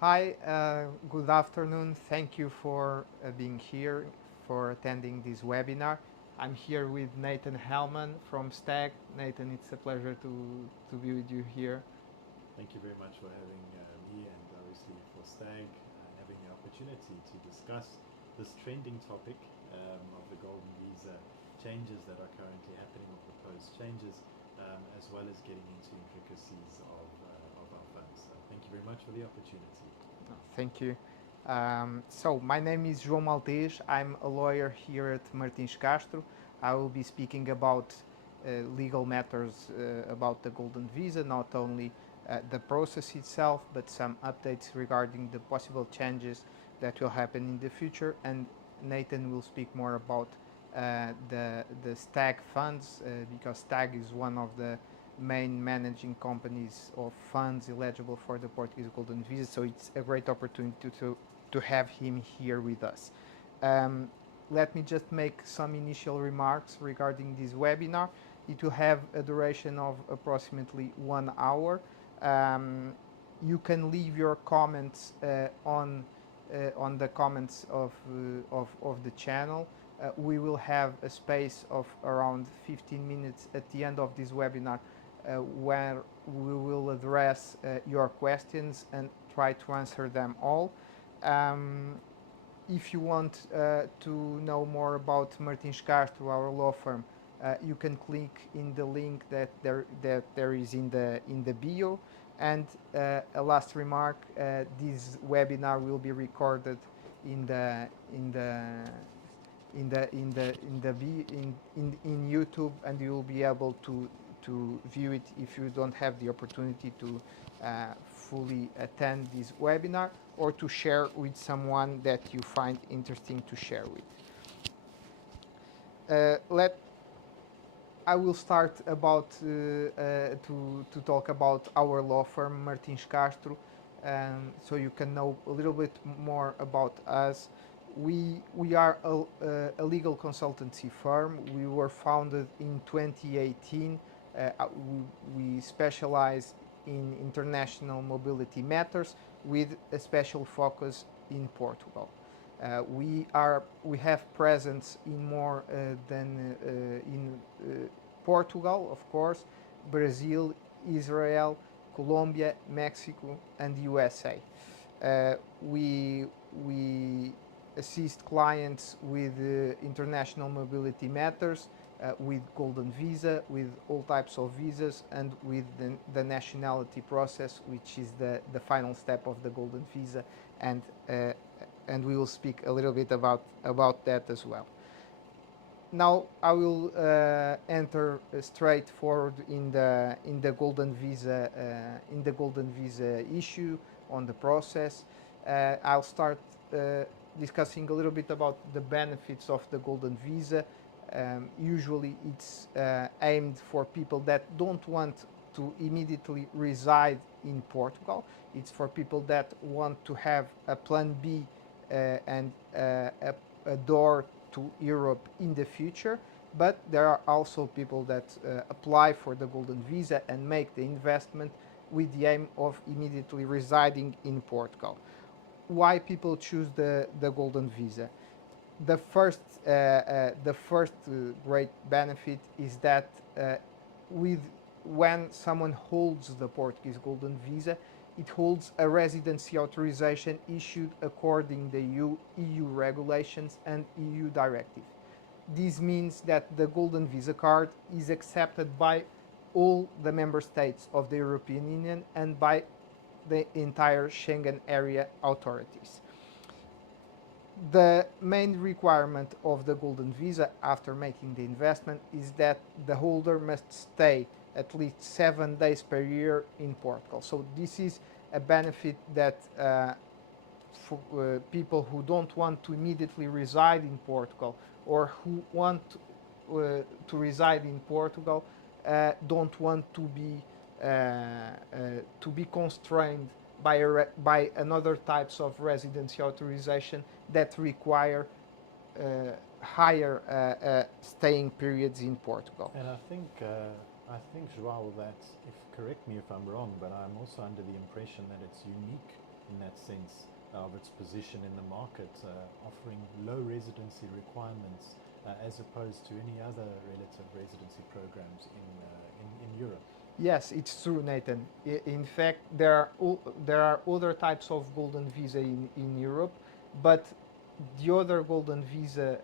Hi, good afternoon. Thank you for being here, for attending this webinar. I'm here with Nathan Hellman from STAG. Nathan, it's a pleasure to be with you here. Thank you very much for having me and obviously for STAG having the opportunity to discuss this trending topic of the Golden Visa changes that are currently happening or proposed changes, as well as getting into intricacies of our funds. So thank you very much for the opportunity. Thank you. My name is João Maltês. I'm a lawyer here at Martins Castro. I will be speaking about legal matters about the Golden Visa, not only the process itself, but some updates regarding the possible changes that will happen in the future. And Nathan will speak more about the STAG funds because STAG is one of the main managing companies of funds eligible for the Portuguese Golden Visa. So it's a great opportunity to have him here with us. Um, Let me just make some initial remarks regarding this webinar. It will have a duration of approximately 1 hour. You can leave your comments on the comments of the channel. We will have a space of around 15 minutes at the end of this webinar where we will address your questions and try to answer them all. Um, if you want to know more about Martins Castro, our law firm, you can click in the link that there is in the bio. And a last remark: this webinar will be recorded in the in the in YouTube, and you will be able to view it if you don't have the opportunity to fully attend this webinar or to share with someone that you find interesting to share with. Let I will start about to talk about our law firm, Martins Castro, so you can know a little bit more about us. We are a legal consultancy firm. We were founded in 2018. We specialize in international mobility matters with a special focus in Portugal. We have presence in more than in Portugal, of course, Brazil, Israel, Colombia, Mexico, and USA. We we assist clients with international mobility matters, with Golden Visa, with all types of visas, and with the nationality process, which is the final step of the Golden Visa, and uh, and we will speak a little bit about that as well. Now I will enter straight forward in the Golden Visa issue on the process. I'll start discussing a little bit about the benefits of the Golden Visa. Usually, it's aimed for people that don't want to immediately reside in Portugal. It's for people that want to have a plan B and a door to Europe in the future. But there are also people that apply for the Golden Visa and make the investment with the aim of immediately residing in Portugal. Why people choose the Golden Visa? The first great benefit is that with when someone holds the Portuguese Golden Visa, it holds a residency authorization issued according to the EU regulations and EU directive. This means that the Golden Visa card is accepted by all the member states of the European Union and by the entire Schengen area authorities. The main requirement of the Golden Visa after making the investment is that the holder must stay at least 7 days per year in Portugal. So this is a benefit that for people who don't want to immediately reside in Portugal or who want to reside in Portugal don't want to be constrained by another types of residency authorization that require higher staying periods in Portugal. And I think, Joao, that if correct me if I'm wrong, but I'm also under the impression that it's unique in that sense of its position in the market, offering low residency requirements as opposed to any other relative residency programs in Europe. Yes, it's true, Nathan. In fact, there are other types of golden visa in Europe, but the other golden visa,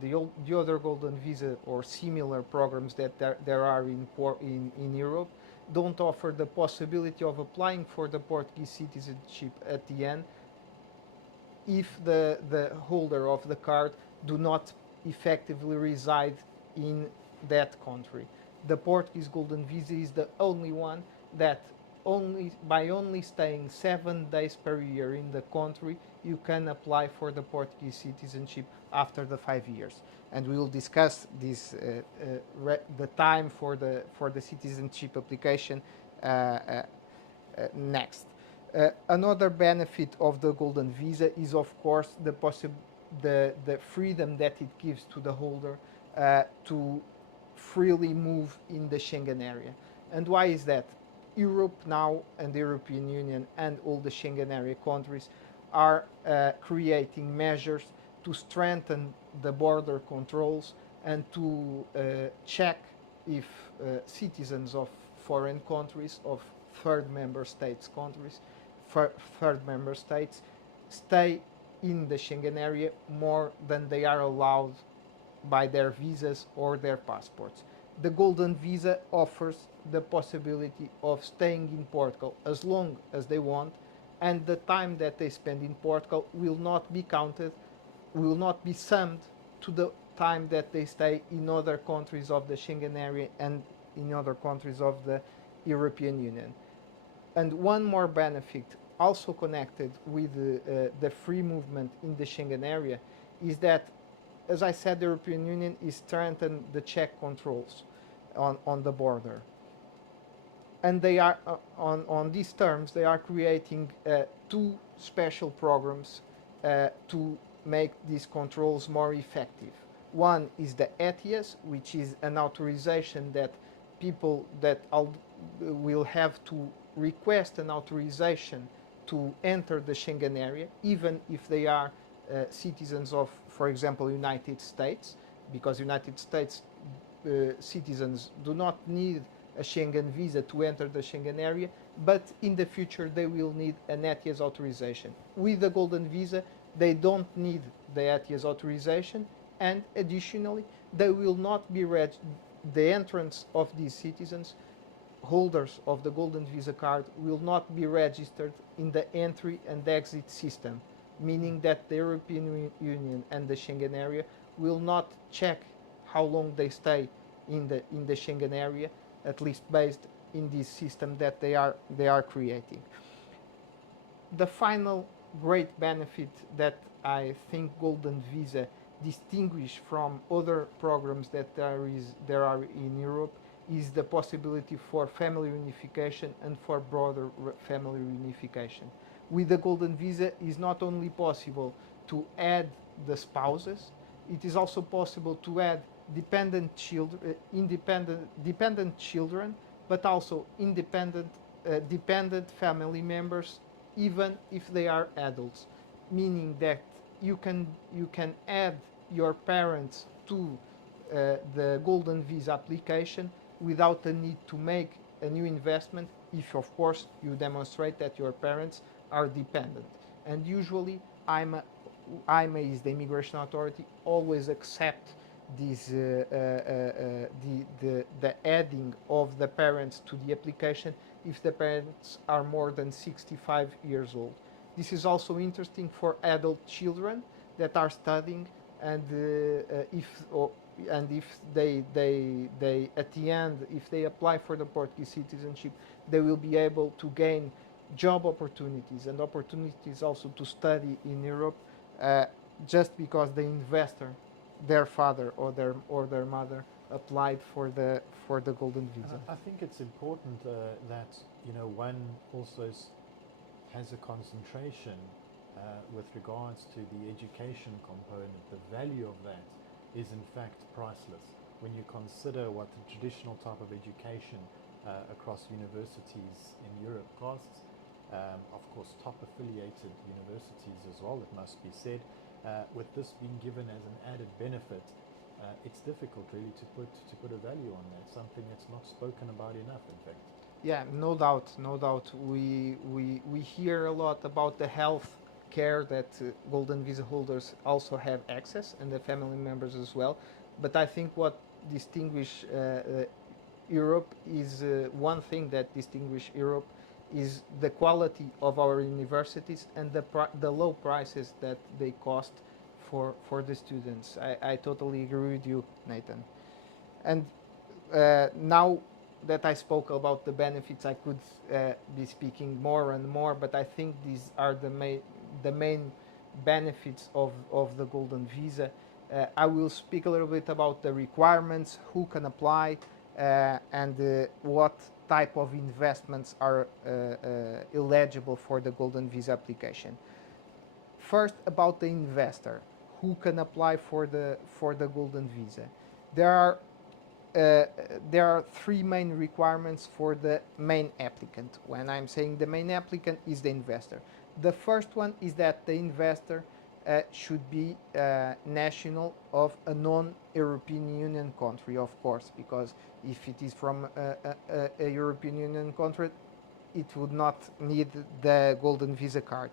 the other golden visa or similar programs that there are in Europe, don't offer the possibility of applying for the Portuguese citizenship at the end if the holder of the card do not effectively reside in that country. The Portuguese Golden Visa is the only one that only staying 7 days per year in the country you can apply for the Portuguese citizenship after the 5 years. And we will discuss this the time for the citizenship application next. Another benefit of the Golden Visa is, of course, the freedom that it gives to the holder to freely move in the Schengen area. And why is that? Europe now and the European Union and all the Schengen area countries are creating measures to strengthen the border controls and to check if citizens of foreign countries, of third member states countries, third member states, stay in the Schengen area more than they are allowed by their visas or their passports. The Golden Visa offers the possibility of staying in Portugal as long as they want, and the time that they spend in Portugal will not be counted, will not be summed to the time that they stay in other countries of the Schengen area and in other countries of the European Union. And one more benefit, also connected with the free movement in the Schengen area, is that, as I said, the European Union is strengthening the check controls on the border. And they are, on these terms, they are creating two special programs to make these controls more effective. One is the ETIAS, which is an authorization that people that will have to request an authorization to enter the Schengen area, even if they are citizens of, for example, United States, because United States citizens do not need a Schengen visa to enter the Schengen area, but in the future they will need an ETIAS authorization. With the Golden Visa, they don't need the ETIAS authorization, and additionally, they will not be the entrance of these citizens, holders of the Golden Visa card, will not be registered in the entry and exit system, meaning that the European Union and the Schengen area will not check how long they stay in the Schengen area, at least based in this system that they are creating. The final great benefit that I think Golden Visa distinguish from other programs that there are in Europe is the possibility for family reunification and for broader family reunification. With the Golden Visa, it is not only possible to add the spouses, it is also possible to add dependent children, but also dependent family members, even if they are adults, meaning that you can add your parents to the Golden Visa application without the need to make a new investment, if of course you demonstrate that your parents are dependent. And usually IMA is the immigration authority, always accept this the adding of the parents to the application if the parents are more than 65 years old. This is also interesting for adult children that are studying, and if they at the end, if they apply for the Portuguese citizenship, they will be able to gain job opportunities and opportunities also to study in Europe, just because the investor, their father or their mother, applied for the Golden Visa. I think it's important that one also has a concentration with regards to the education component. The value of that is in fact priceless. When you consider what the traditional type of education across universities in Europe costs, of course, top affiliated universities as well, it must be said. With this being given as an added benefit, it's difficult really to put a value on that, something that's not spoken about enough, in fact. Yeah, no doubt, no doubt. We hear a lot about the health care that Golden Visa holders also have access, and the family members as well. But I think what distinguish Europe is one thing that distinguish Europe is the quality of our universities and the low prices that they cost for the students. I totally agree with you, Nathan. And now that I spoke about the benefits, I could be speaking more and more, but I think these are the main benefits of the Golden Visa. I will speak a little bit about the requirements, who can apply, and what type of investments are eligible for the Golden Visa application. First, about the investor, who can apply for the Golden Visa. There are uh, there are three main requirements for the main applicant. When I'm saying the main applicant is the investor. The first one is that the investor should be national of a non-European Union country, of course, because if it is from a European Union country, it would not need the Golden Visa card.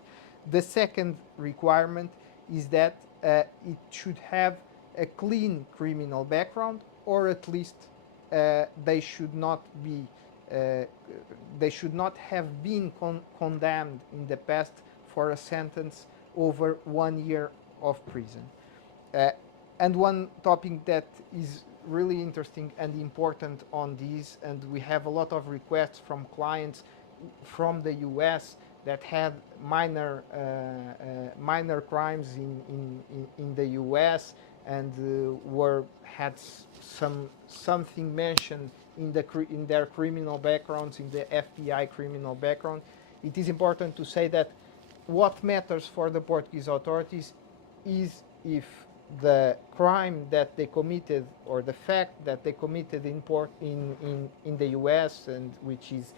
The second requirement is that it should have a clean criminal background, or at least they should not be they should not have been condemned in the past for a sentence over 1 year of prison. Uh, and one topic that is really interesting and important on this, and we have a lot of requests from clients from the US that had minor crimes in the US, and were had something mentioned in their criminal backgrounds, in the FBI criminal background. It is important to say that what matters for the Portuguese authorities is if the crime that they committed, or the fact that they committed in the US, and which is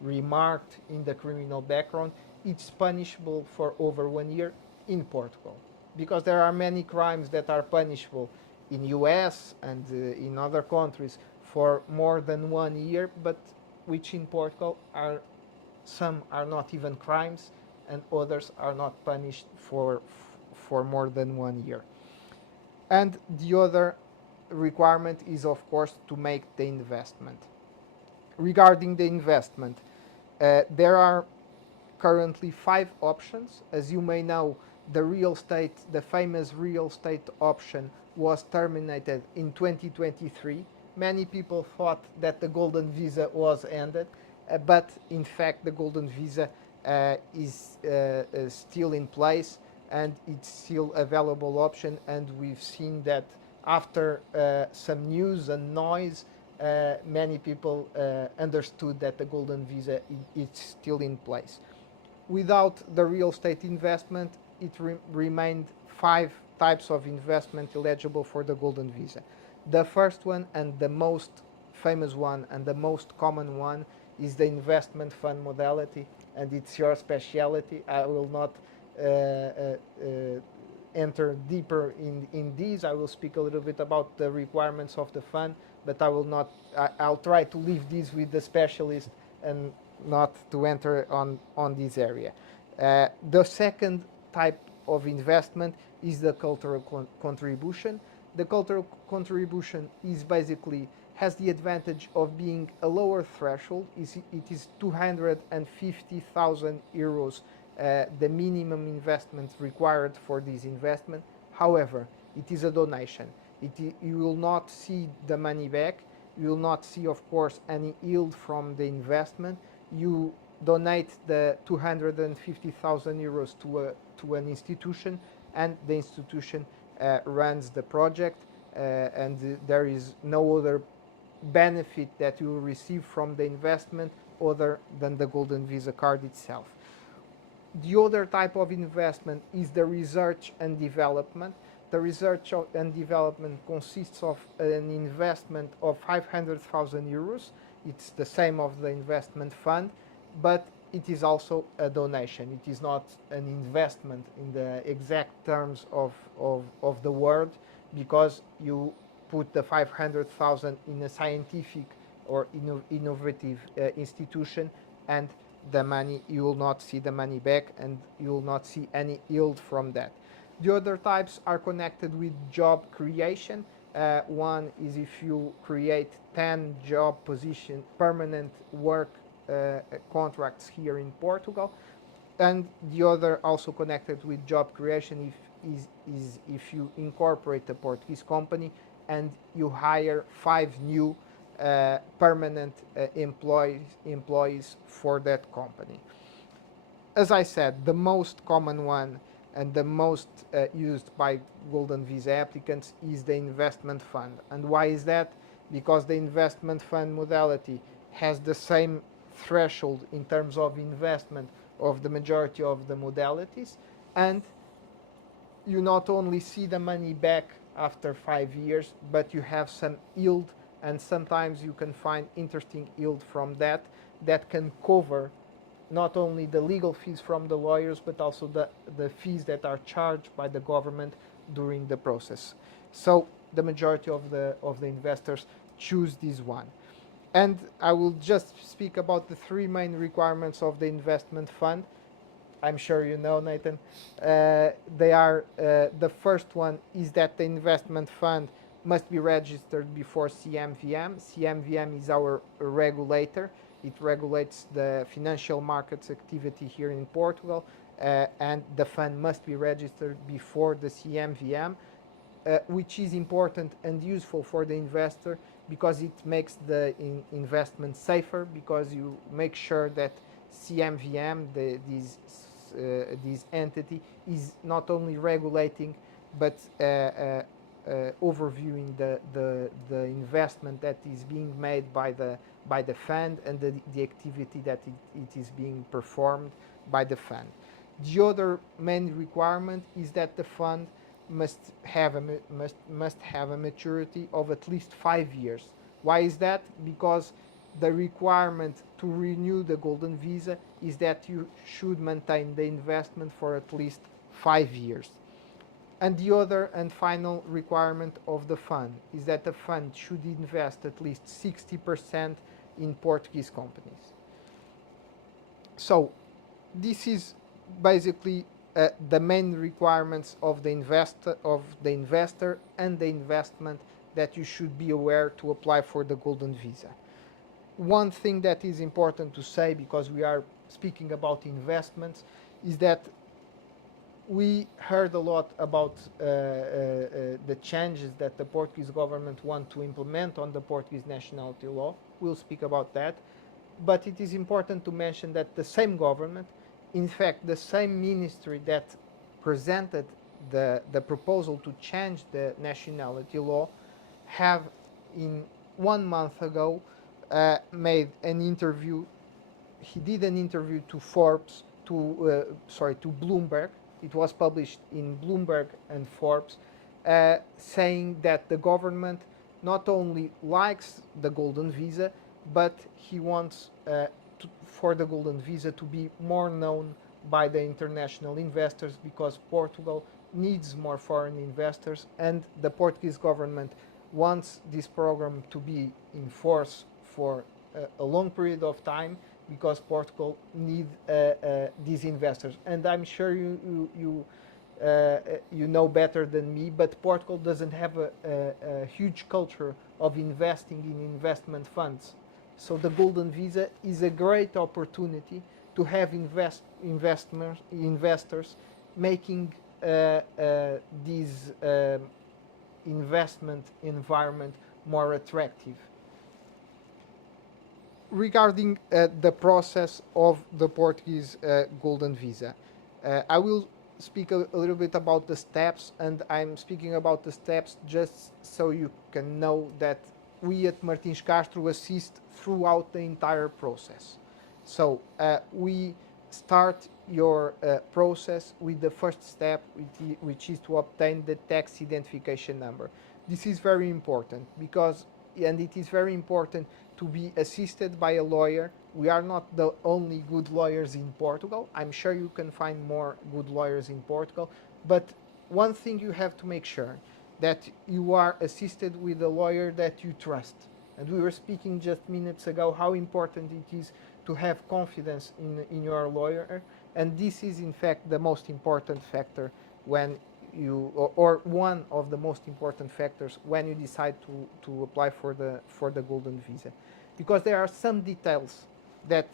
remarked in the criminal background, it's punishable for over 1 year in Portugal. Because there are many crimes that are punishable in US and in other countries for more than 1 year, but which in Portugal are some are not even crimes, and others are not punished for more than 1 year. And the other requirement is, of course, to make the investment. Regarding the investment, there are currently 5 options. As you may know, the famous real estate option was terminated in 2023. Many people thought that the Golden Visa was ended, but in fact the Golden Visa is still in place, and it's still a valuable option. And we've seen that after some news and noise, many people understood that the Golden Visa is still in place. Without the real estate investment, it remained 5 types of investment eligible for the Golden Visa. The first one, and the most famous one and the most common one, is the investment fund modality, and it's your specialty. I will not enter deeper in these. I will speak a little bit about the requirements of the fund, but I will not. I'll try to leave these with the specialist and not to enter on this area. The second type of investment is the cultural contribution. The cultural contribution is basically has the advantage of being a lower threshold. It is 250,000 euros, the minimum investment required for this investment. However, it is a donation. You will not see the money back. You will not see, of course, any yield from the investment. You donate the 250,000 euros to an institution, and the institution runs the project, and there is no other benefit that you will receive from the investment other than the Golden Visa card itself. The other type of investment is the research and development. The research and development consists of an investment of 500,000 euros. It's the same of the investment fund, but it is also a donation. It is not an investment in the exact terms of the word, because you put the 500,000 in a scientific or innovative institution, and the money, you will not see the money back, and you will not see any yield from that. The other types are connected with job creation. One is if you create 10 job position, permanent work contracts here in Portugal, and the other also connected with job creation is if you incorporate a Portuguese company and you hire 5 new permanent employees for that company. As I said, the most common one and the most used by Golden Visa applicants is the investment fund. And why is that? Because the investment fund modality has the same threshold in terms of investment of the majority of the modalities, and you not only see the money back after 5 years, but you have some yield, and sometimes you can find interesting yield from that that can cover not only the legal fees from the lawyers, but also the fees that are charged by the government during the process. So the majority of the investors choose this one. And I will just speak about the three main requirements of the investment fund. I'm sure you know, Nathan. They are the first one is that the investment fund must be registered before CMVM. CMVM is our regulator. It regulates the financial markets activity here in Portugal, and the fund must be registered before the CMVM, which is important and useful for the investor because it makes the investment safer, because you make sure that CMVM, this entity, is not only regulating but overviewing the investment that is being made by the fund and the activity that it is being performed by the fund. The other main requirement is that the fund must have a maturity of at least 5 years. Why is that? Because the requirement to renew the Golden Visa is that you should maintain the investment for at least 5 years. And the other and final requirement of the fund is that the fund should invest at least 60% in Portuguese companies. So this is basically the main requirements of the investor and the investment that you should be aware to apply for the Golden Visa. One thing that is important to say, because we are speaking about investments, is that we heard a lot about the changes that the Portuguese government want to implement on the Portuguese Nationality Law. We'll speak about that. But it is important to mention that the same government, in fact, the same ministry that presented the proposal to change the nationality law, have in 1 month ago made an interview. He did an interview to to Bloomberg. It was published in Bloomberg and Forbes, saying that the government not only likes the Golden Visa, but he wants for the Golden Visa to be more known by the international investors, because Portugal needs more foreign investors, and the Portuguese government wants this program to be in force for a long period of time, because Portugal needs these investors. And I'm sure you know better than me, but Portugal doesn't have a huge culture of investing in investment funds. So the Golden Visa is a great opportunity to have investors making this investment environment more attractive. Regarding the process of the Portuguese Golden Visa, I will speak a little bit about the steps, and I'm speaking about the steps just so you can know that we at Martins Castro assist throughout the entire process. So we start your process with the first step, which is to obtain the tax identification number. This is very important, because, and it is very important to be assisted by a lawyer we are not the only good lawyers in Portugal. I'm sure you can find more good lawyers in Portugal, but one thing you have to make sure that you are assisted with a lawyer that you trust. And we were speaking just minutes ago how important it is to have confidence in your lawyer, and this is in fact the most important factor when or one of the most important factors when you decide to apply for the golden visa, because there are some details that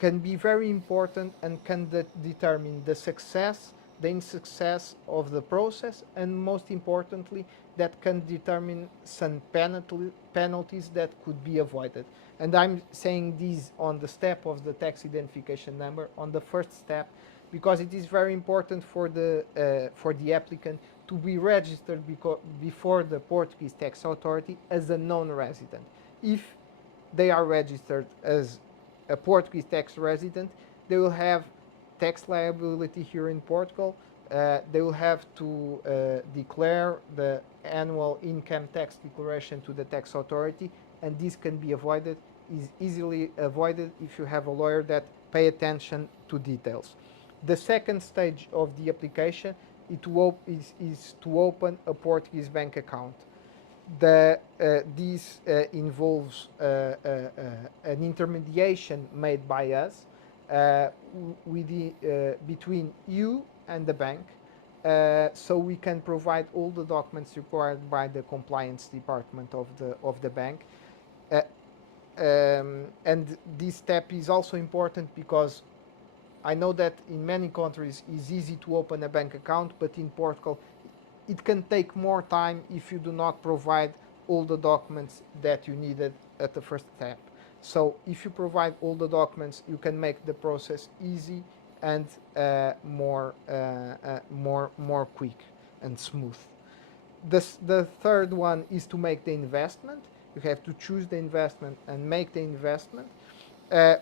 can be very important and can determine the success, the insuccess of the process, and most importantly, that can determine some penalties that could be avoided. And I'm saying this on the step of the tax identification number, on the first step, because it is very important for the applicant to be registered before the Portuguese tax authority as a non-resident. If they are registered as a Portuguese tax resident, they will have tax liability here in Portugal. They will have to declare the annual income tax declaration to the tax authority, and this can be avoided, is easily avoided if you have a lawyer that pay attention to details. The second stage of the application is to open a Portuguese bank account. This involves an intermediation made by us between you and the bank, so we can provide all the documents required by the compliance department of the bank. Uh, and this step is also important because I know that in many countries it's easy to open a bank account, but in Portugal it can take more time if you do not provide all the documents that you needed at the first step. So if you provide all the documents, you can make the process easy and more quick and smooth. The third one is to make the investment. You have to choose the investment and make the investment.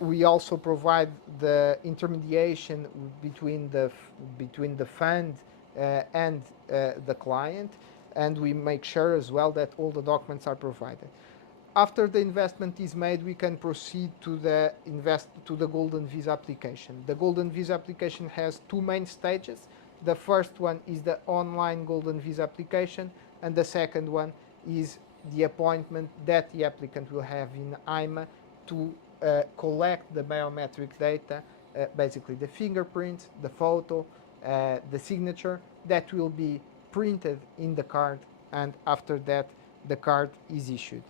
We also provide the intermediation between the fund and the client, and we make sure as well that all the documents are provided. After the investment is made, we can proceed to the golden visa application. The golden visa application has two main stages. The first one is the online golden visa application, and the second one is the appointment that the applicant will have in IMA to collect the biometric data, basically the fingerprint, the photo, the signature, that will be printed in the card, and after that the card is issued.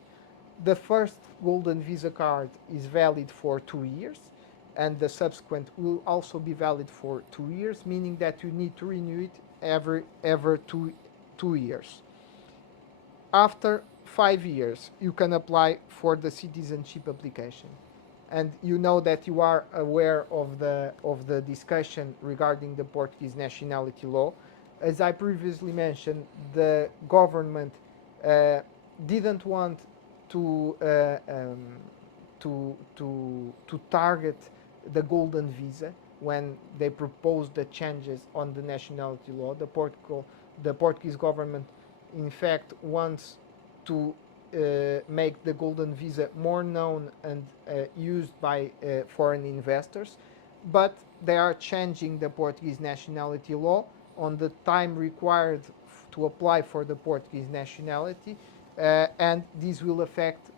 The first golden visa card is valid for 2 years, and the subsequent will also be valid for 2 years, meaning that you need to renew it every two years. After 5 years, you can apply for the citizenship application. And you know that you are aware of the discussion regarding the Portuguese Nationality Law. As I previously mentioned, the government didn't want to target the golden visa when they proposed the changes on the nationality law. The Portuguese government, in fact, wants to make the golden visa more known and used by foreign investors, but they are changing the Portuguese nationality law on the time required to apply for the Portuguese nationality, and this will affect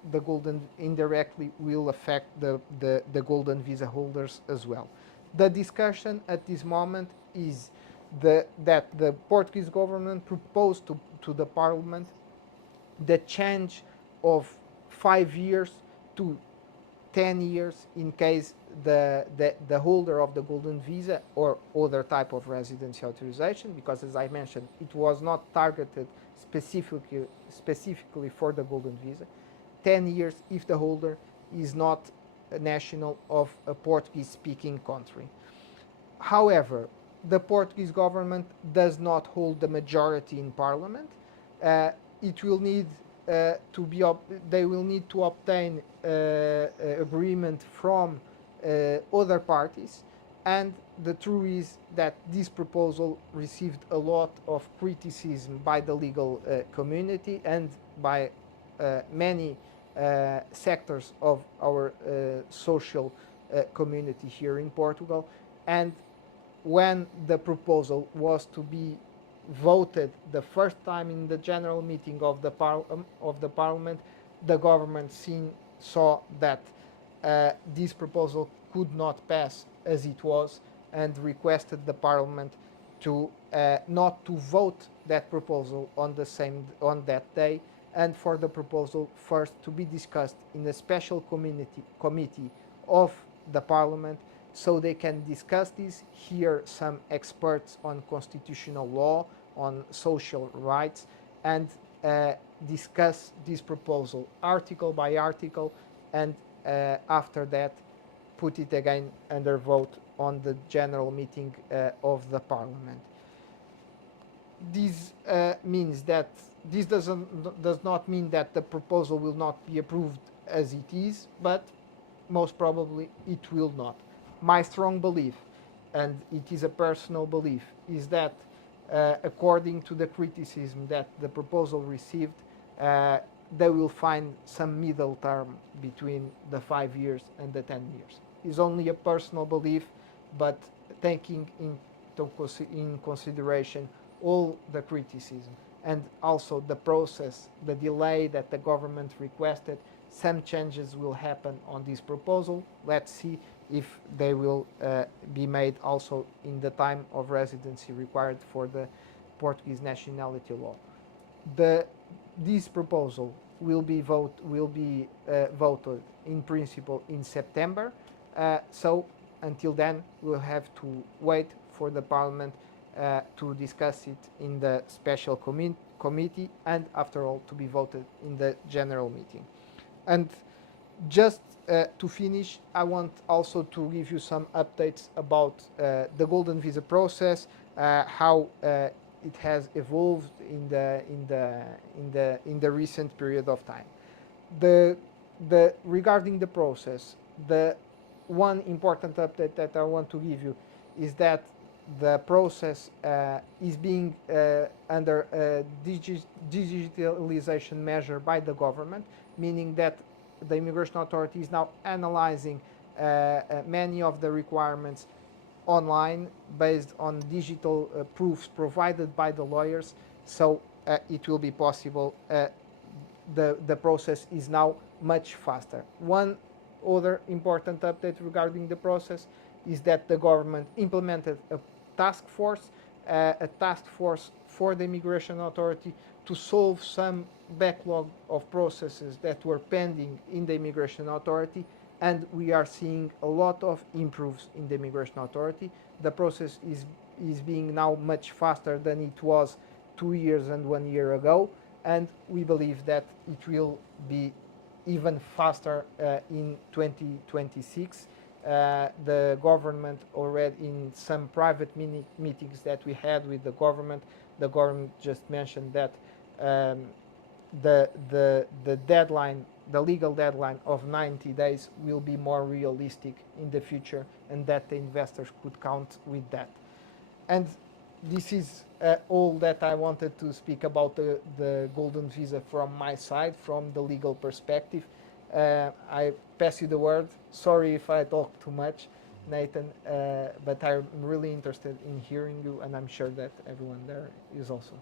indirectly will affect the golden visa holders as well. The discussion at this moment is that the Portuguese government proposed to the parliament the change of 5 years to 10 years in case the holder of the golden visa or other type of residency authorization, because as I mentioned, it was not targeted specifically for the golden visa, 10 years if the holder is not a national of a Portuguese speaking country. However, the Portuguese government does not hold the majority in parliament. It will need they will need to obtain agreement from other parties, and the truth is that this proposal received a lot of criticism by the legal community and by many sectors of our social community here in Portugal. And when the proposal was to be voted the first time in the general meeting of the parliament, the government saw that this proposal could not pass as it was, and requested the parliament to not to vote that proposal on that day, and for the proposal first to be discussed in a special committee of the parliament, so they can discuss this, hear some experts on constitutional law, on social rights, and discuss this proposal article by article, and after that put it again under vote on the general meeting of the parliament. This means that this does not mean that the proposal will not be approved as it is, but most probably it will not. My strong belief, and it is a personal belief, is that according to the criticism that the proposal received, they will find some middle term between the 5 years and the 10 years. It's only a personal belief, but taking in consideration all the criticism and also the process, the delay that the government requested, some changes will happen on this proposal. Let's see if they will be made also in the time of residency required for the Portuguese Nationality Law. This proposal will be voted in principle in September. So until then, we'll have to wait for the Parliament to discuss it in the special committee, and after all to be voted in the general meeting. And just to finish, I want also to give you some updates about the Golden Visa process, how it has evolved in the recent period of time. Regarding the process, the one important update that I want to give you is that the process is being under a digitalization measure by the government, meaning that the immigration authority is now analyzing many of the requirements online based on digital proofs provided by the lawyers, so it will be possible. The process is now much faster. One other important update regarding the process is that the government implemented a task force for the immigration authority to solve some backlog of processes that were pending in the immigration authority, and we are seeing a lot of improves in the immigration authority. The process is being now much faster than it was 2 years and 1 year ago, and we believe that it will be even faster in 2026. The government already, in some private meetings that we had with the government just mentioned that the deadline, the legal deadline of 90 days will be more realistic in the future, and that the investors could count with that. And this is all that I wanted to speak about the Golden Visa from my side, from the legal perspective. I pass you the word. Sorry if I talk too much, Nathan, but I'm really interested in hearing you, and I'm sure that everyone there is also.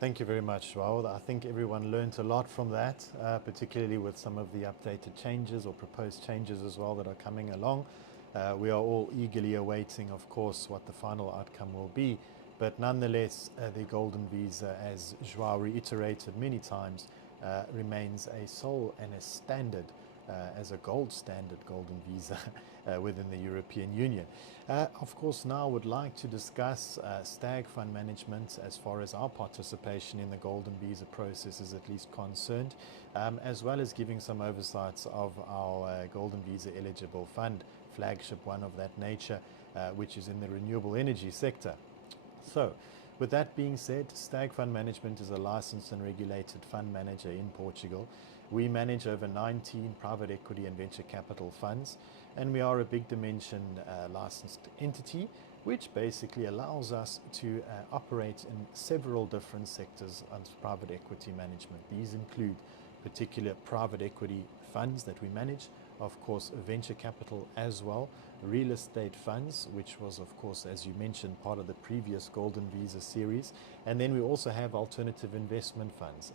Thank you very much, Joao. I think everyone learned a lot from that, particularly with some of the updated changes or proposed changes as well that are coming along. We are all eagerly awaiting, of course, what the final outcome will be. But nonetheless, the Golden Visa, as Joao reiterated many times, remains a sole and a standard, as a gold standard Golden Visa within the European Union. Of course, now I would like to discuss STAG fund management as far as our participation in the Golden Visa process is at least concerned, as well as giving some oversights of our Golden Visa eligible fund, flagship one of that nature, which is in the renewable energy sector. So, with that being said, STAG Fund Management is a licensed and regulated fund manager in Portugal. We manage over 19 private equity and venture capital funds, and we are a big dimension licensed entity, which basically allows us to operate in several different sectors of private equity management. These include particular private equity funds that we manage, of course venture capital as well, real estate funds, which was of course, as you mentioned, part of the previous Golden Visa series, and then we also have alternative investment funds,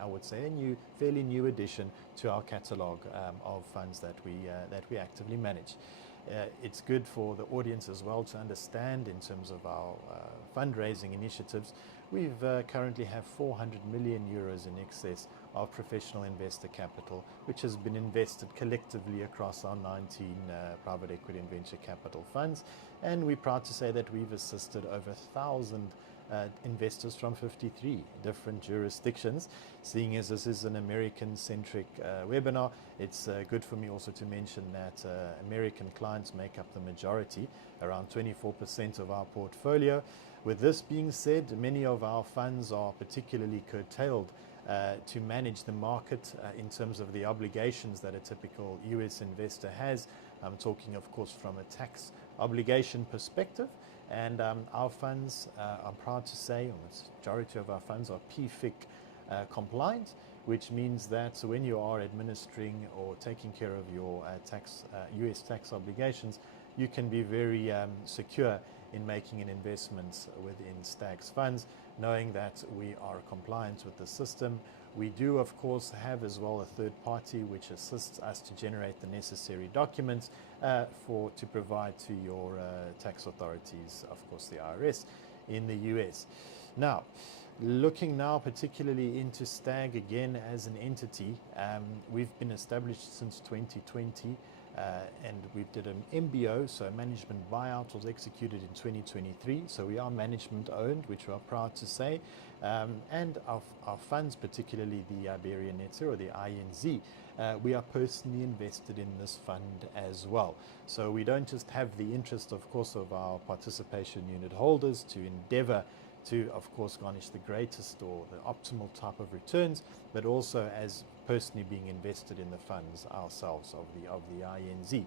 I would say a fairly new addition to our catalogue of funds that we actively manage. It's good for the audience as well to understand in terms of our fundraising initiatives. We've currently have 400 million euros in excess of professional investor capital, which has been invested collectively across our 19 private equity and venture capital funds. And we're proud to say that we've assisted over 1,000 investors from 53 different jurisdictions. Seeing as this is an American-centric webinar, it's good for me also to mention that American clients make up the majority, around 24% of our portfolio. With this being said, many of our funds are particularly curtailed to manage the market in terms of the obligations that a typical US investor has. I'm talking, of course, from a tax obligation perspective. And our funds, I'm proud to say, the majority of our funds are PFIC compliant, which means that when you are administering or taking care of your US tax obligations, you can be very secure in making an investment within STAG's funds, knowing that we are compliant with the system. We do, of course, have as well a third party which assists us to generate the necessary documents to provide to your tax authorities, of course the IRS in the US. Now, looking now particularly into STAG again as an entity, we've been established since 2020. And we did an MBO, so a management buyout was executed in 2023. So we are management owned, which we are proud to say. And our funds, particularly the Iberia Netzer or the INZ, we are personally invested in this fund as well. So we don't just have the interest, of course, of our participation unit holders to endeavor to, of course, garnish the greatest or the optimal type of returns, but also as personally being invested in the funds ourselves of the INZ.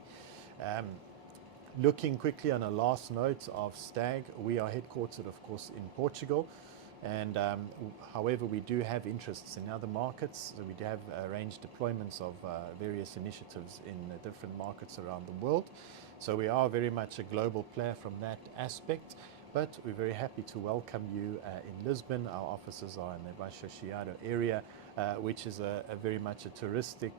Looking quickly on a last note of STAG, we are headquartered, of course, in Portugal. And however, we do have interests in other markets. So we do have arranged deployments of various initiatives in different markets around the world. So we are very much a global player from that aspect. But we're very happy to welcome you in Lisbon. Our offices are in the Baixo Chiado area, which is a very much a touristic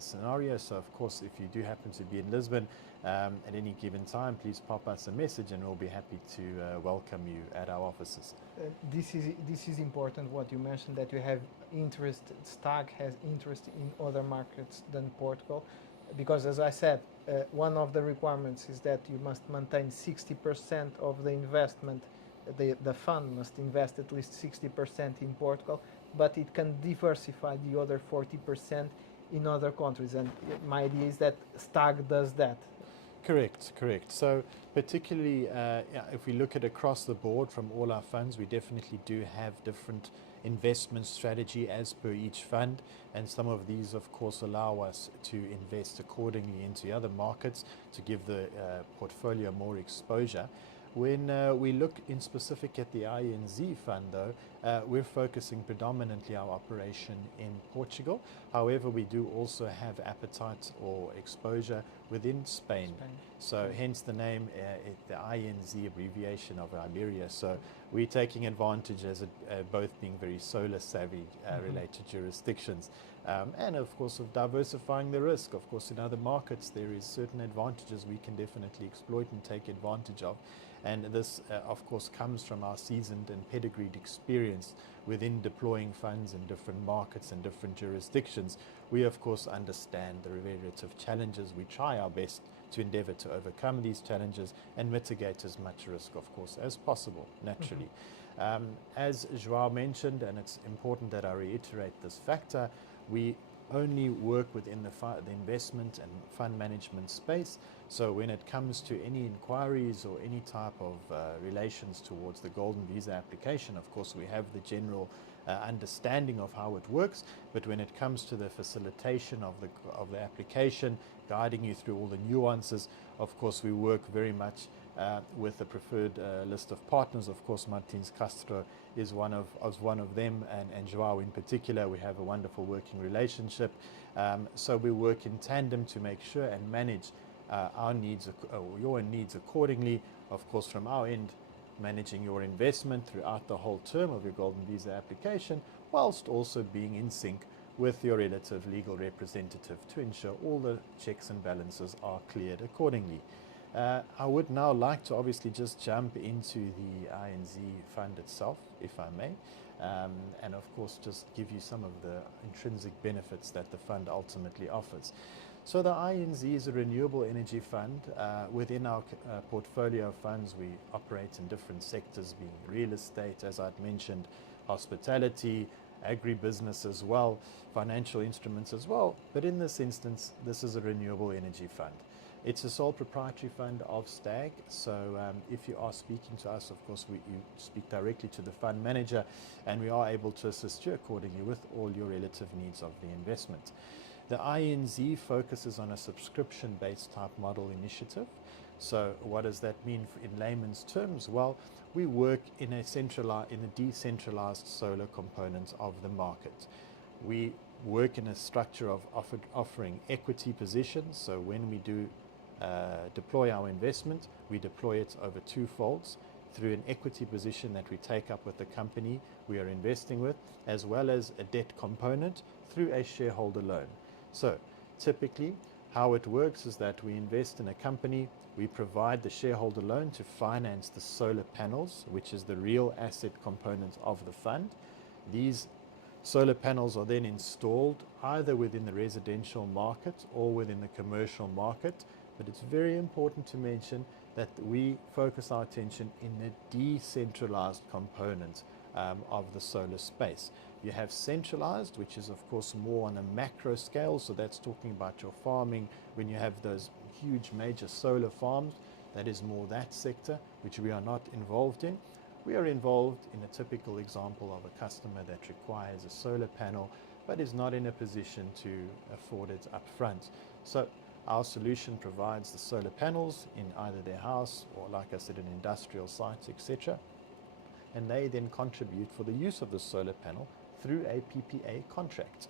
scenario. So, of course, if you do happen to be in Lisbon at any given time, please pop us a message and we'll be happy to welcome you at our offices. This is important what you mentioned, that you have interest, STAG has interest in other markets than Portugal. Because as I said, one of the requirements is that you must maintain 60% of the investment, the fund must invest at least 60% in Portugal, but it can diversify the other 40% in other countries. And my idea is that STAG does that. Correct. So particularly if we look at across the board from all our funds, we definitely do have different investment strategy as per each fund, and some of these of course allow us to invest accordingly into other markets to give the portfolio more exposure. When we look in specific at the INZ fund though, we're focusing predominantly our operation in Portugal. However, we do also have appetite or exposure within Spain. So hence the name, the INZ abbreviation of Iberia. So we're taking advantage as both being very solar savvy related jurisdictions. And of course of diversifying the risk. Of course in other markets there is certain advantages we can definitely exploit and take advantage of. And this of course comes from our seasoned and pedigreed experience within deploying funds in different markets and different jurisdictions. We of course understand the relative challenges. We try our best to endeavor to overcome these challenges and mitigate as much risk of course as possible, naturally. As Joao mentioned, and it's important that I reiterate this factor, we only work within the investment and fund management space. So when it comes to any inquiries or any type of relations towards the Golden Visa application, of course we have the general understanding of how it works, but when it comes to the facilitation of the application, guiding you through all the nuances, of course we work very much with a preferred list of partners. Of course, Martins Castro is one of them, and Joao in particular. We have a wonderful working relationship. So we work in tandem to make sure and manage our needs, your needs accordingly. Of course, from our end, managing your investment throughout the whole term of your Golden Visa application, whilst also being in sync with your relative legal representative to ensure all the checks and balances are cleared accordingly. I would now like to obviously just jump into the INZ fund itself, if I may, and of course just give you some of the intrinsic benefits that the fund ultimately offers. So the INZ is a renewable energy fund. Within our portfolio of funds, we operate in different sectors, being real estate, as I'd mentioned, hospitality, agribusiness as well, financial instruments as well. But in this instance, this is a renewable energy fund. It's a sole proprietary fund of STAG, so if you are speaking to us, of course, you speak directly to the fund manager, and we are able to assist you accordingly with all your relative needs of the investment. The INZ focuses on a subscription-based type model initiative. So what does that mean in layman's terms? Well, we work in a decentralized solar component of the market. We work in a structure of offering equity positions. So when we do deploy our investment, we deploy it over two folds, through an equity position that we take up with the company we are investing with, as well as a debt component through a shareholder loan. So typically how it works is that we invest in a company, we provide the shareholder loan to finance the solar panels, which is the real asset component of the fund. These solar panels are then installed either within the residential market or within the commercial market. But it's very important to mention that we focus our attention in the decentralized component of the solar space. You have centralized, which is of course more on a macro scale, so that's talking about your farming. When you have those huge major solar farms, that is more that sector, which we are not involved in. We are involved in a typical example of a customer that requires a solar panel but is not in a position to afford it up front. So our solution provides the solar panels in either their house or, like I said, an industrial site, etc. And they then contribute for the use of the solar panel through a PPA contract.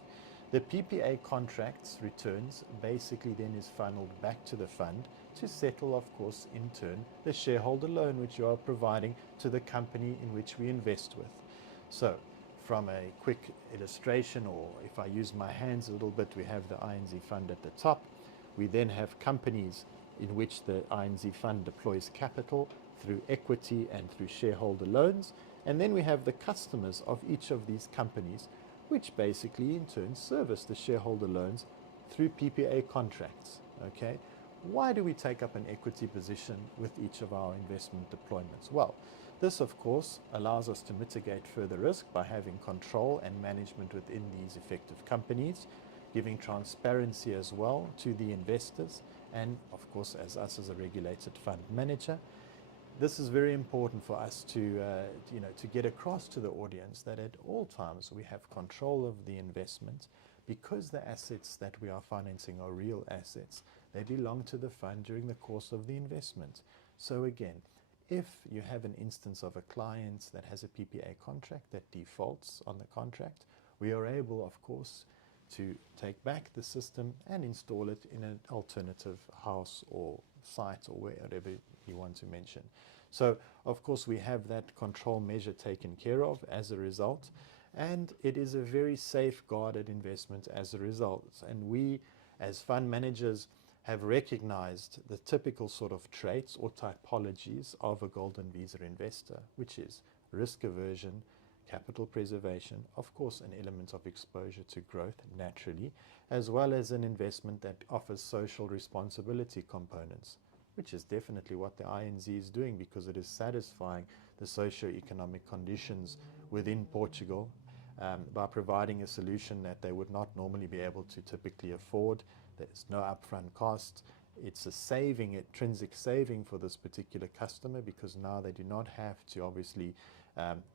The PPA contract's returns basically then is funneled back to the fund to settle, of course, in turn, the shareholder loan which you are providing to the company in which we invest with. So from a quick illustration, or if I use my hands a little bit, we have the INZ fund at the top. We then have companies in which the INZ fund deploys capital through equity and through shareholder loans. And then we have the customers of each of these companies, which basically in turn service the shareholder loans through PPA contracts. Okay? Why do we take up an equity position with each of our investment deployments? Well, this of course allows us to mitigate further risk by having control and management within these effective companies, giving transparency as well to the investors, and of course as us as a regulated fund manager. This is very important for us to get across to the audience that at all times we have control of the investment, because the assets that we are financing are real assets. They belong to the fund during the course of the investment. So again, if you have an instance of a client that has a PPA contract that defaults on the contract, we are able, of course, to take back the system and install it in an alternative house or site or wherever you want to mention. So, of course, we have that control measure taken care of as a result, and it is a very safeguarded investment as a result. And we, as fund managers, have recognized the typical sort of traits or typologies of a Golden Visa investor, which is risk aversion, capital preservation, of course an element of exposure to growth naturally, as well as an investment that offers social responsibility components, which is definitely what the INZ is doing, because it is satisfying the socio-economic conditions within Portugal by providing a solution that they would not normally be able to typically afford. There's no upfront cost. It's a saving, intrinsic saving for this particular customer, because now they do not have to obviously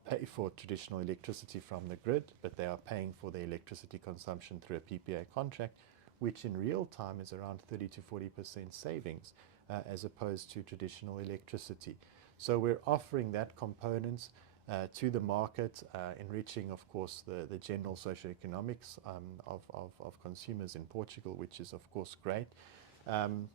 pay for traditional electricity from the grid, but they are paying for their electricity consumption through a PPA contract, which in real time is around 30 to 40% savings as opposed to traditional electricity. So we're offering that component to the market, enriching, of course, the general socioeconomics of consumers in Portugal, which is, of course, great. And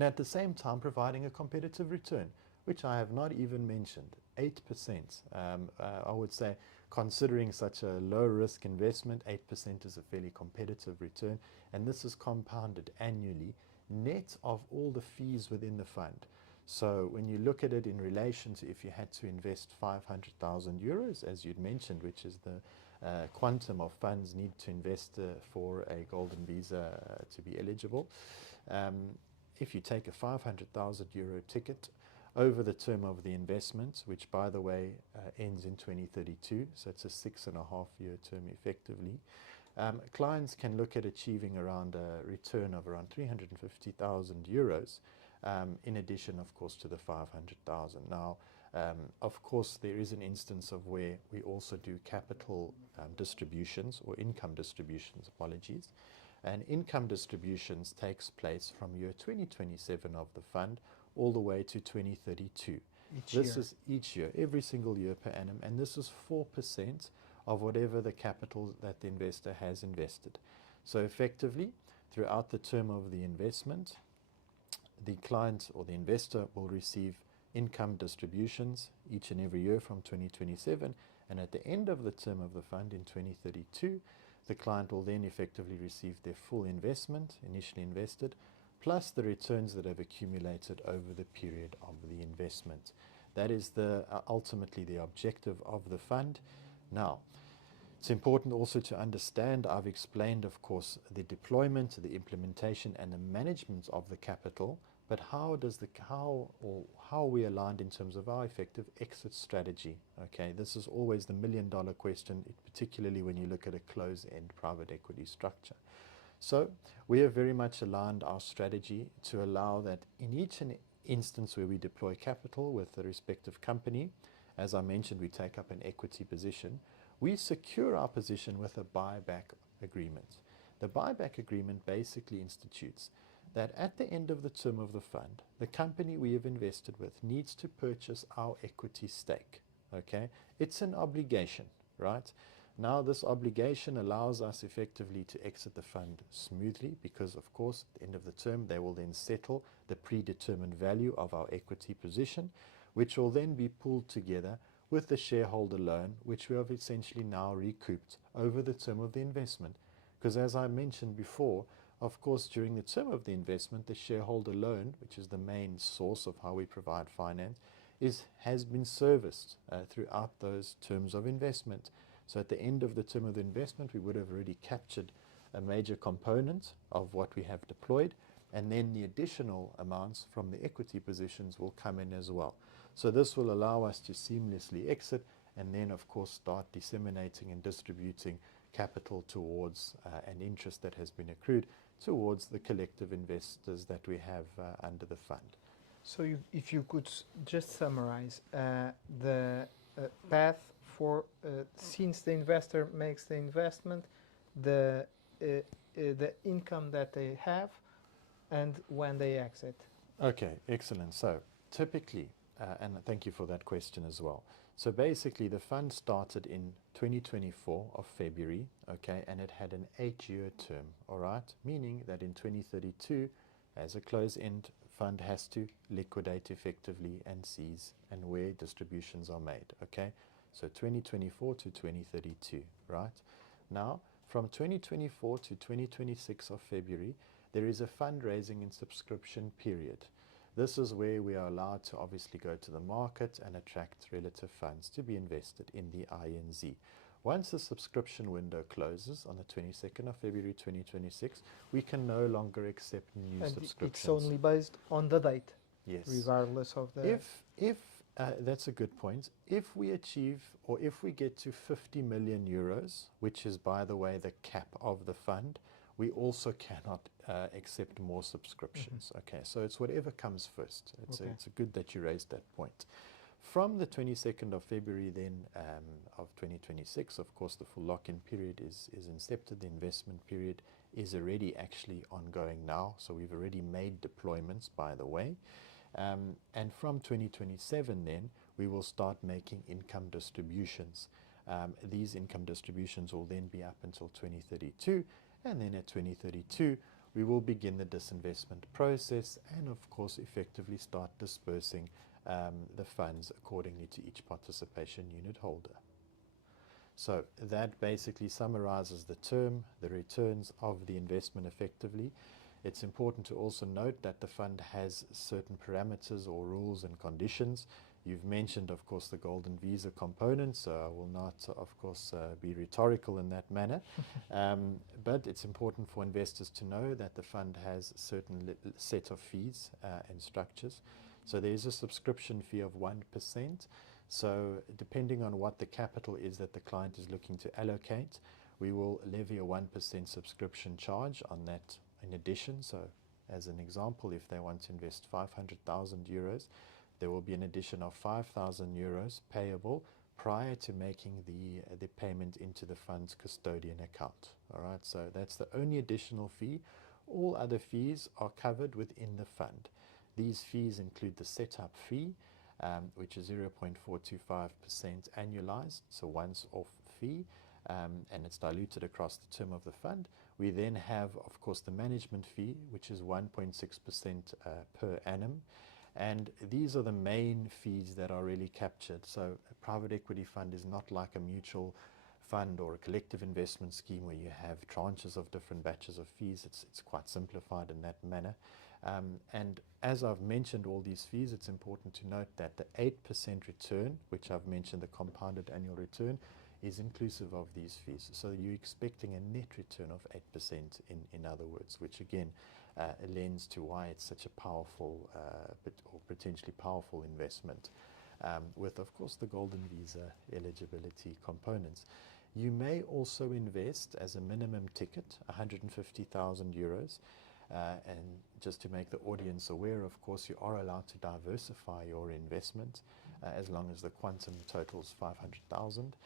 at the same time, providing a competitive return, which I have not even mentioned, 8%. I would say, considering such a low-risk investment, 8% is a fairly competitive return, and this is compounded annually, net of all the fees within the fund. So when you look at it in relation to if you had to invest 500,000 euros, as you'd mentioned, which is the quantum of funds need to invest for a golden visa to be eligible, if you take a 500,000 euro ticket over the term of the investment, which by the way ends in 2032, so it's a 6.5-year term effectively, clients can look at achieving around a return of around 350,000 euros, in addition, of course, to the 500,000. Now, of course, there is an instance of where we also do capital distributions or income distributions, apologies. And income distributions takes place from year 2027 of the fund all the way to 2032. This is each year, every single year per annum, and this is 4% of whatever the capital that the investor has invested. So effectively, throughout the term of the investment, the client or the investor will receive income distributions each and every year from 2027, and at the end of the term of the fund in 2032, the client will then effectively receive their full investment, initially invested, plus the returns that have accumulated over the period of the investment. That is ultimately the objective of the fund. Now, it's important also to understand, I've explained, of course, the deployment, the implementation, and the management of the capital, but how are we aligned in terms of our effective exit strategy? Okay, this is always the million-dollar question, particularly when you look at a closed-end private equity structure. So we have very much aligned our strategy to allow that in each instance where we deploy capital with the respective company, as I mentioned, we take up an equity position, we secure our position with a buyback agreement. The buyback agreement basically institutes that at the end of the term of the fund, the company we have invested with needs to purchase our equity stake. Okay? It's an obligation, right? Now this obligation allows us effectively to exit the fund smoothly because, of course, at the end of the term, they will then settle the predetermined value of our equity position, which will then be pulled together with the shareholder loan, which we have essentially now recouped over the term of the investment. Because as I mentioned before, of course, during the term of the investment, the shareholder loan, which is the main source of how we provide finance, has been serviced throughout those terms of investment. So at the end of the term of the investment, we would have already captured a major component of what we have deployed, and then the additional amounts from the equity positions will come in as well. So this will allow us to seamlessly exit and then, of course, start disseminating and distributing capital towards an interest that has been accrued towards the collective investors that we have under the fund. So if you could just summarize the path for since the investor makes the investment, the income that they have, and when they exit. Okay, excellent. So typically, and thank you for that question as well. So basically, the fund started in 2024 of February, okay, and it had an 8-year term, all right, meaning that in 2032, as a close-end fund has to liquidate effectively and seize and where distributions are made, okay? So 2024 to 2032, right? Now, from 2024 to 2026 of February, there is a fundraising and subscription period. This is where we are allowed to obviously go to the market and attract relative funds to be invested in the INZ. Once the subscription window closes on the 22nd of February 2026, we can no longer accept new subscriptions. It's only based on the date, yes, regardless of the... If that's a good point. If we achieve or if we get to 50 million euros, which is, by the way, the cap of the fund, we also cannot accept more subscriptions. Okay, so it's whatever comes first. It's good that you raised that point. From the 22nd of February then of 2026, of course, the full lock-in period is incepted, the investment period is already actually ongoing now. So we've already made deployments, by the way. And from 2027 then, we will start making income distributions. These income distributions will then be up until 2032, and then at 2032, we will begin the disinvestment process and, of course, effectively start dispersing the funds accordingly to each participation unit holder. So that basically summarizes the term, the returns of the investment effectively. It's important to also note that the fund has certain parameters or rules and conditions. You've mentioned, of course, the Golden Visa component, so I will not, of course, be rhetorical in that manner. But it's important for investors to know that the fund has a certain set of fees and structures. So there's a subscription fee of 1%. So depending on what the capital is that the client is looking to allocate, we will levy a 1% subscription charge on that in addition. So as an example, if they want to invest 500,000 euros, there will be an addition of 5,000 euros payable prior to making the payment into the fund's custodian account. All right, so that's the only additional fee. All other fees are covered within the fund. These fees include the setup fee, which is 0.425% annualized, so once-off fee, and it's diluted across the term of the fund. We then have, of course, the management fee, which is 1.6% per annum. And these are the main fees that are really captured. So a private equity fund is not like a mutual fund or a collective investment scheme where you have tranches of different batches of fees. It's quite simplified in that manner. And as I've mentioned all these fees, it's important to note that the 8% return, which I've mentioned, the compounded annual return, is inclusive of these fees. So you're expecting a net return of 8% in other words, which again lends to why it's such a powerful or potentially powerful investment with, of course, the Golden Visa eligibility components. You may also invest as a minimum ticket 150,000 euros. And just to make the audience aware, of course, you are allowed to diversify your investment as long as the quantum totals 500,000.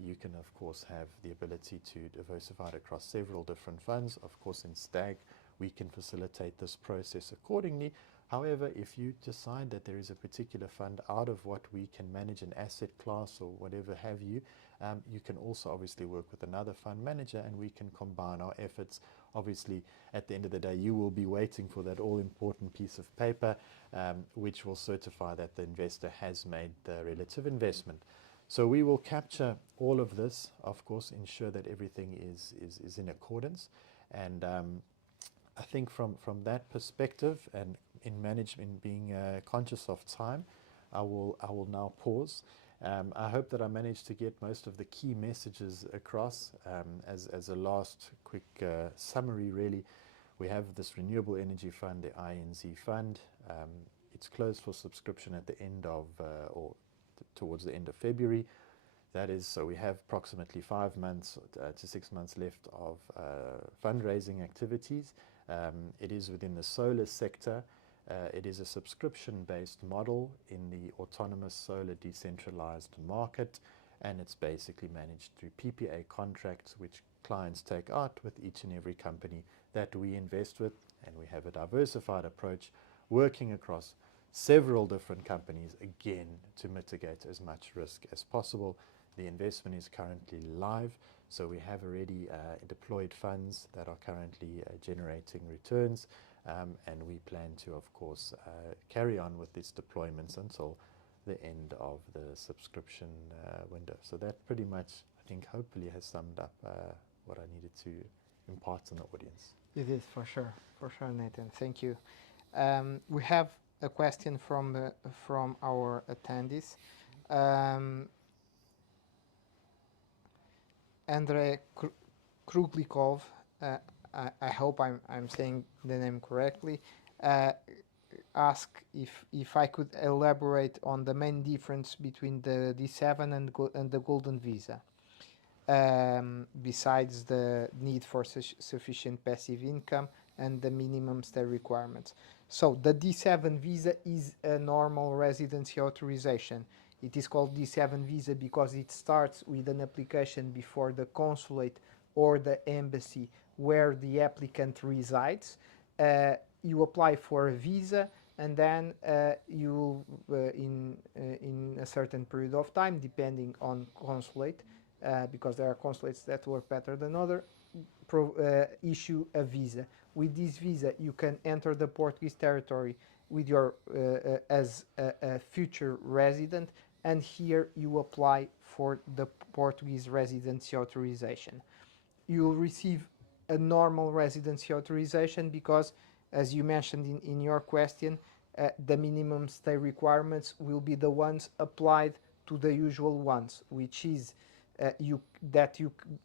You can, of course, have the ability to diversify it across several different funds. Of course, in STAG, we can facilitate this process accordingly. However, if you decide that there is a particular fund out of what we can manage, an asset class or whatever have you, you can also obviously work with another fund manager and we can combine our efforts. Obviously, at the end of the day, you will be waiting for that all-important piece of paper, which will certify that the investor has made the relative investment. So we will capture all of this, of course, ensure that everything is in accordance. And I think from that perspective and in management being conscious of time, I will now pause. I hope that I managed to get most of the key messages across. As a last quick summary, really, we have this renewable energy fund, the INZ fund. It's closed for subscription at the end of towards the end of February. That is, so we have approximately 5 months to 6 months left of fundraising activities. It is within the solar sector. It is a subscription-based model in the autonomous solar decentralized market, and it's basically managed through PPA contracts, which clients take out with each and every company that we invest with, and we have a diversified approach working across several different companies, again, to mitigate as much risk as possible. The investment is currently live, so we have already deployed funds that are currently generating returns, and we plan to, of course, carry on with these deployments until the end of the subscription window. So that pretty much, I think, hopefully has summed up what I needed to impart on the audience. It is for sure, Nathan. Thank you. We have a question from our attendees. Andrei Kruglikov, I hope I'm saying the name correctly, asked if I could elaborate on the main difference between the D7 and the Golden Visa, besides the need for sufficient passive income and the minimum stay requirements. So the D7 visa is a normal residency authorization. It is called D7 visa because it starts with an application before the consulate or the embassy where the applicant resides. You apply for a visa, and then you in a certain period of time, depending on consulate, because there are consulates that work better than other, issue a visa. With this visa, you can enter the Portuguese territory with your as a future resident, and here you apply for the Portuguese residency authorization. You'll receive a normal residency authorization because, as you mentioned in your question, the minimum stay requirements will be the ones applied to the usual ones, which is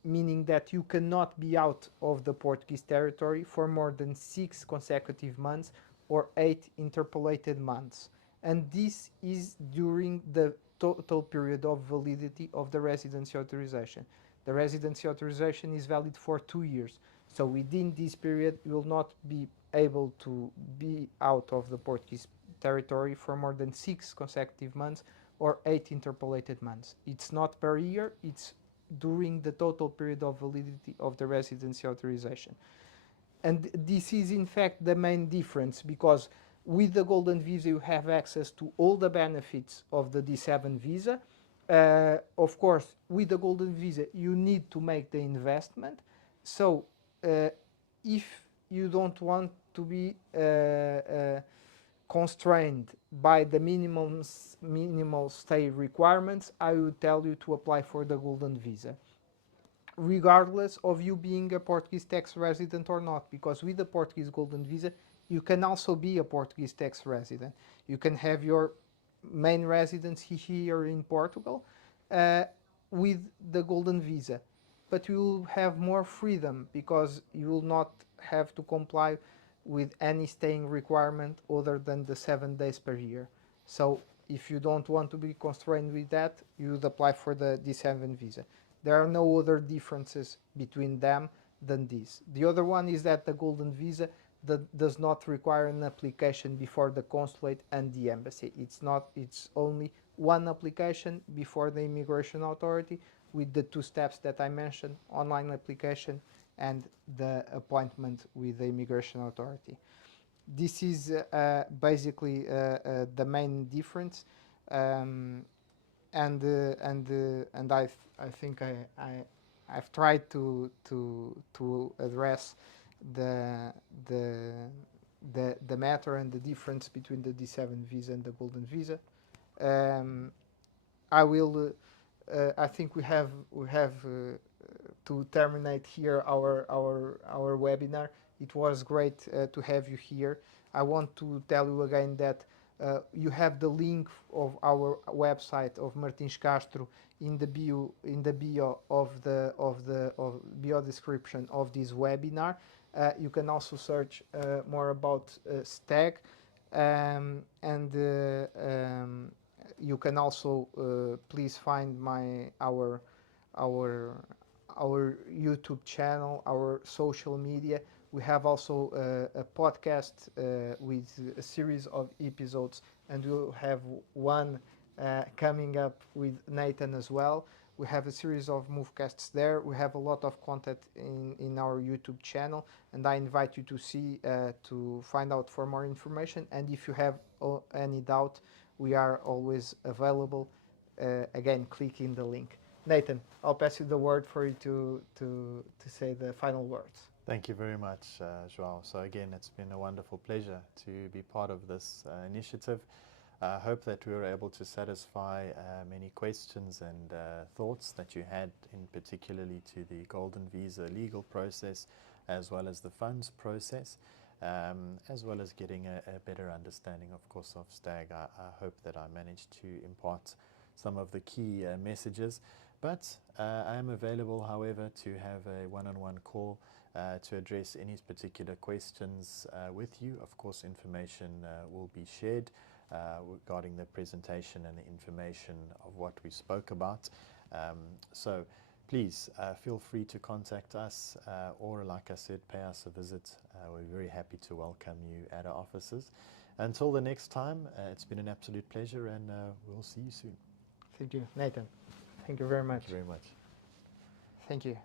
meaning that you cannot be out of the Portuguese territory for more than 6 consecutive months or 8 interpolated months, and this is during the total period of validity of the residency authorization. The residency authorization is valid for 2 years, so within this period you will not be able to be out of the Portuguese territory for more than 6 consecutive months or 8 interpolated months. It's not per year, it's during the total period of validity of the residency authorization. And this is in fact the main difference, because with the Golden Visa you have access to all the benefits of the D7 visa. Of course, with the Golden Visa you need to make the investment. So if you don't want to be constrained by the minimal stay requirements, I would tell you to apply for the Golden Visa, regardless of you being a Portuguese tax resident or not, because with the Portuguese Golden Visa you can also be a Portuguese tax resident. You can have your main residency here in Portugal with the Golden Visa, but you will have more freedom because you will not have to comply with any staying requirement other than the 7 days per year. So if you don't want to be constrained with that, you would apply for the D7 visa. There are no other differences between them than this. The other one is that the Golden Visa does not require an application before the consulate and the embassy. It's only one application before the immigration authority, with the 2 steps that I mentioned: online application and the appointment with the immigration authority. This is basically the main difference, and I think I've tried to address the the matter and the difference between the D7 visa and the Golden Visa. Um, I will. I think we have to terminate here our webinar. It was great to have you here. I want to tell you again that you have the link of our website of Martins Castro in the bio of the bio description of this webinar. You can also search more about STAG, and you can also please find our our YouTube channel, our social media. We have also a podcast with a series of episodes, and we'll have one coming up with Nathan as well. We have a series of movecasts there. We have a lot of content in our YouTube channel, and I invite you to see to find out for more information. And if you have any doubt, we are always available. Again, click in the link. Nathan, I'll pass you the word for you to say the final words. Thank you very much, Joao. So again, it's been a wonderful pleasure to be part of this initiative. I hope that we were able to satisfy many questions and thoughts that you had, in particularly to the Golden Visa legal process, as well as the funds process, as well as getting a better understanding, of course, of STAG. I hope that I managed to impart some of the key messages. But I am available, however, to have a one-on-one call to address any particular questions with you. Of course, information will be shared regarding the presentation and the information of what we spoke about. So please feel free to contact us or, like I said, pay us a visit. We're very happy to welcome you at our offices. Until the next time, it's been an absolute pleasure, and we'll see you soon. Thank you, Nathan. Thank you very much. Thank you very much. Thank you.